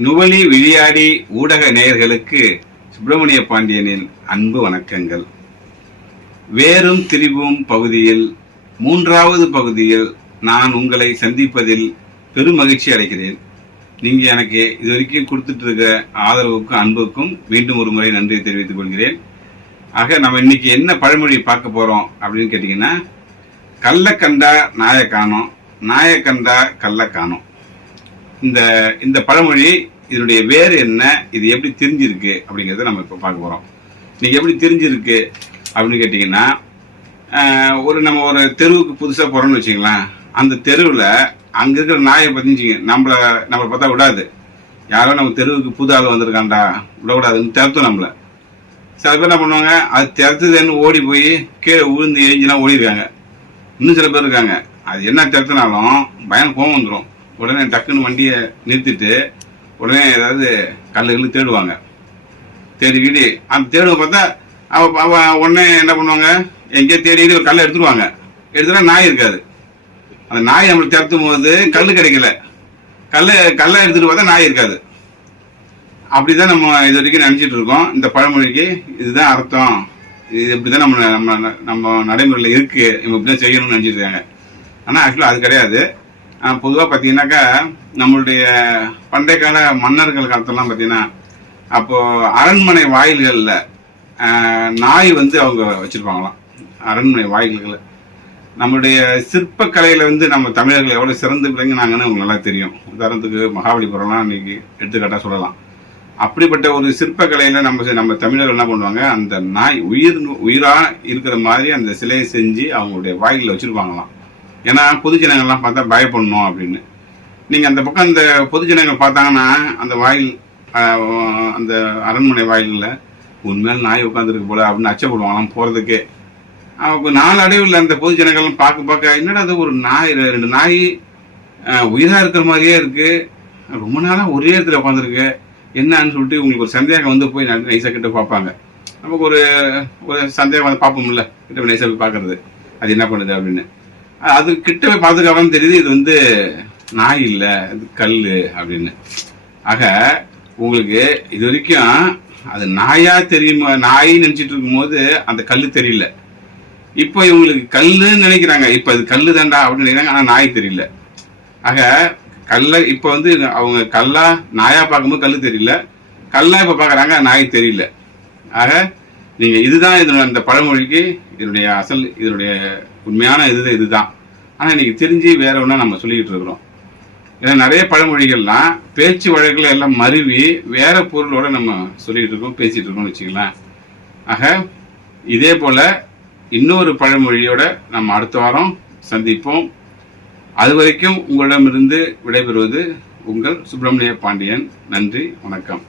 நுவலி விளையாடி ஊடக நேயர்களுக்கு சுப்பிரமணிய பாண்டியனின் அன்பு வணக்கங்கள். வேறும் திரிவும் பகுதியில் மூன்றாவது பகுதியில் நான் உங்களை சந்திப்பதில் பெரும் மகிழ்ச்சி அடைகிறேன். நீங்கள் எனக்கு இது வரைக்கும் கொடுத்துட்டு இருக்க ஆதரவுக்கும் அன்புக்கும் மீண்டும் ஒரு முறை நன்றி தெரிவித்துக் கொள்கிறேன். ஆக நம்ம இன்னைக்கு என்ன பழமொழி பார்க்க போகிறோம் அப்படின்னு கேட்டிங்கன்னா கள்ளக்கண்டா கண்டா நாயக்கண்டா காணோம் கண்டா கள்ள காணோம் இந்த இந்த பழமொழி இதனுடைய வேறு என்ன? இது எப்படி தெரிஞ்சிருக்கு? அப்படிங்கிறத நம்ம இப்போ பார்க்க போகிறோம் நீங்கள் எப்படி தெரிஞ்சிருக்கு? அப்படின்னு கேட்டிங்கன்னா ஒரு நம்ம ஒரு தெருவுக்கு புதுசாக போகிறோம்னு வச்சுங்களேன் அந்த தெருவில் அங்கே இருக்கிற நாயை பதிஞ்சுங்க நம்மள நம்மளை பார்த்தா விடாது. யாரோ நம்ம தெருவுக்கு புது ஆள் வந்திருக்காண்டா விடக்கூடாதுன்னு திறத்தும் நம்மளை. சில பேர் என்ன பண்ணுவாங்க அது திறத்துதுன்னு ஓடி போய் கீழே விழுந்து எரிஞ்சுலாம் ஓடி இன்னும் சில பேர் இருக்காங்க. அது என்ன திறத்தினாலும் பயம் கோவம் வந்துடும் உடனே டக்குன்னு வண்டியை நிறுத்திட்டு உடனே ஏதாவது கல்லுகள் கல்லு தேடுவாங்க. தேடிக்கிட்டு அந்த தேடுவ பார்த்தா அவ அவ உடனே என்ன பண்ணுவாங்க? எங்கேயோ தேடிக்கிட்டு ஒரு கல்லை எடுத்துருவாங்க. எடுத்துனா நாய் இருக்காது. அந்த நாய் நம்மளுக்கு திறத்தும் போது கல் கிடைக்கல. கல் கல்லை எடுத்துட்டு பார்த்தா நாய் இருக்காது. அப்படிதான் நம்ம இது வரைக்கும் நினச்சிட்டு இருக்கோம். இந்த பழமொழிக்கு இதுதான் அர்த்தம். இது இப்படிதான் நம்ம நம்ம நம்ம நடைமுறையில் இருக்கு. நம்ம இப்படிதான் செய்யணும்னு நினச்சிருக்காங்க ஆனால் ஆக்சுவலாக அது கிடையாது. பொதுவாக பார்த்தீங்கன்னாக்கா நம்மளுடைய பண்டைய கால மன்னர்கள் காலத்தெல்லாம் பார்த்தீங்கன்னா அப்போது அரண்மனை வாயில்களில் நாய் வந்து அவங்க வச்சுருப்பாங்களாம். அரண்மனை வாயில்களில் நம்மளுடைய சிற்பக்கலையில் வந்து நம்ம தமிழர்கள் எவ்வளோ சிறந்து விளங்கினாங்கன்னு உங்களுக்கு நல்லா தெரியும். உதாரணத்துக்கு மகாபலிபுரம்லாம் இன்னைக்கு எடுத்துக்காட்டாக சொல்லலாம். அப்படிப்பட்ட ஒரு சிற்பக்கலையில் நம்ம நம்ம தமிழர்கள் என்ன பண்ணுவாங்க அந்த நாய் உயிர் உயிராக இருக்கிற மாதிரி அந்த சிலையை செஞ்சு அவங்களுடைய வாயிலில் வச்சுருப்பாங்களாம். ஏன்னா பொதுஜனங்கள்லாம் பார்த்தா பயப்படணும் அப்படின்னு. நீங்கள் அந்த பக்கம் அந்த பொதுஜனங்கள் பார்த்தாங்கன்னா அந்த வாயில் அந்த அரண்மனை வாயிலில் உண்மையில் நாய் உட்காந்துருக்கு போல அப்படின்னு அச்சப்படுவாங்களாம் போகிறதுக்கே அவங்க நாளடைவில் அந்த பொது ஜனங்கள்லாம் பார்க்க பார்க்க என்னடா அது ஒரு நாய் ரெண்டு நாய் உயிராக இருக்கிற மாதிரியே இருக்குது ரொம்ப நாளாக ஒரே இடத்துல உட்காந்துருக்கு என்னன்னு சொல்லிட்டு உங்களுக்கு ஒரு சந்தேகம் வந்து போய் நைஸா கிட்ட பார்ப்பாங்க. நமக்கு ஒரு ஒரு சந்தேகம் வந்து பார்ப்போம்ல கிட்ட போய் போய் பார்க்கறது. அது என்ன பண்ணுது அப்படின்னு. அது கிட்ட போய் தெரியுது. இது வந்து நாய் இல்லை இது கல் அப்படின்னு. ஆக உங்களுக்கு இது வரைக்கும் அது நாயா தெரியுமா? நாய் நினைச்சிட்டு இருக்கும்போது அந்த கல் தெரியல. இப்போ இவங்களுக்கு கல்லுன்னு நினைக்கிறாங்க. இப்போ அது கல்லு தாண்டா அப்படின்னு நினைக்கிறாங்க. ஆனால் நாய் தெரியல. ஆக கல்ல இப்போ வந்து அவங்க கல்லா நாயா பார்க்கும்போது கல் தெரியல. கல்லா இப்போ பார்க்குறாங்க நாய் தெரியல. ஆக நீங்க இதுதான் இதனுடைய அந்த பழமொழிக்கு இதனுடைய அசல் இதனுடைய உண்மையான இது இதுதான். ஆனா இன்னைக்கு தெரிஞ்சு வேற ஒன்றா நம்ம சொல்லிக்கிட்டு இருக்கிறோம். ஏன்னா நிறைய பழமொழிகள்லாம் பேச்சு வழக்குல எல்லாம் மருவி வேற பொருளோட நம்ம சொல்லிக்கிட்டு இருக்கோம் பேசிட்டு இருக்கோம்னு வச்சுக்கலாம் ஆக இதே போல இன்னொரு பழமொழியோட நம்ம அடுத்த வாரம் சந்திப்போம். அது வரைக்கும் உங்களிடமிருந்து விடைபெறுவது உங்கள் சுப்பிரமணிய பாண்டியன். நன்றி வணக்கம்.